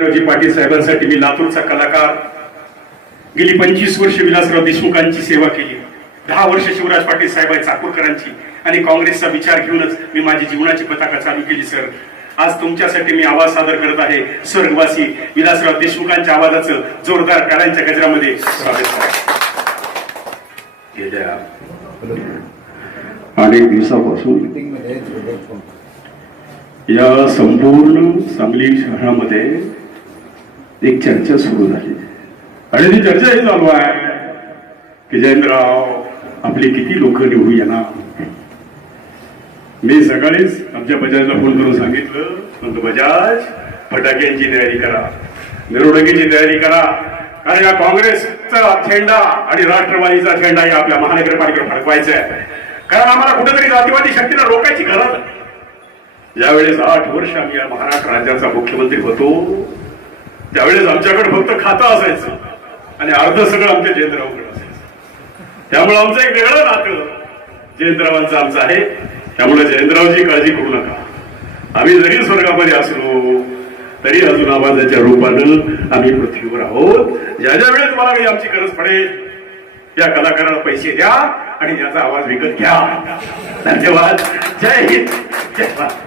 विलासरावजी पाटील साहेबांसाठी मी लातूरचा कलाकार. गेली पंचवीस वर्ष विलासराव देशमुखांची सेवा केली. दहा वर्ष शिवराज पाटील साहेब चाकूरकरांची. आणि काँग्रेसचा विचार घेऊनच मी माझी जीवनाची पताका चालू केली सर. आज तुमच्यासाठी मी आवाज सादर करत आहे. स्वर्गवासी विलासराव देशमुखांच्या आवाजाचं जोरदार टाळ्यांच्या गजरामध्ये स्वागत गेल्या अनेक दिवसापासून या संपूर्ण सांगली शहरामध्ये एक चर्चा सुरू झाली. आणि ती चर्चा ही चालू आहे की जयंतराव आपले किती लोक निवडून येणार? मी सकाळीच आमच्या बजाजला फोन करून सांगितलं म्हणतो बजाज फटाक्यांची तयारी करा मिरवणुकीची तयारी करा कारण या काँग्रेसचा झेंडा आणि राष्ट्रवादीचा झेंडा या आपल्या महानगरपालिकेवर फडकवायचा आहे कारण आम्हाला कुठेतरी जातीवादी शक्तीला रोखायची गरज ज्यावेळेस आठ वर्ष आम्ही या महाराष्ट्र राज्याचा मुख्यमंत्री होतो. त्यावेळेस आमच्याकडे फक्त खातं असायचं. आणि अर्ध सगळं आमच्या जयंतरावकडे असायचं. त्यामुळे आमचं एक वेगळं नातं जयंतरावांचं आमचं आहे. त्यामुळे जयंतरावजी काळजी करू नका. आम्ही जरी स्वर्गामध्ये असलो तरी अजून आवाजाच्या रूपानं आम्ही पृथ्वीवर आहोत. ज्या ज्या वेळेस मला काही आमची गरज पडेल त्या कलाकाराला पैसे द्या आणि त्याचा आवाज विकत घ्या. धन्यवाद. जय हिंद. जय भारत.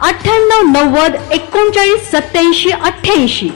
अठ्ठ्याण्णव नव्वद एकोणचाळीस सत्याऐंशी अठ्ठ्याऐंशी.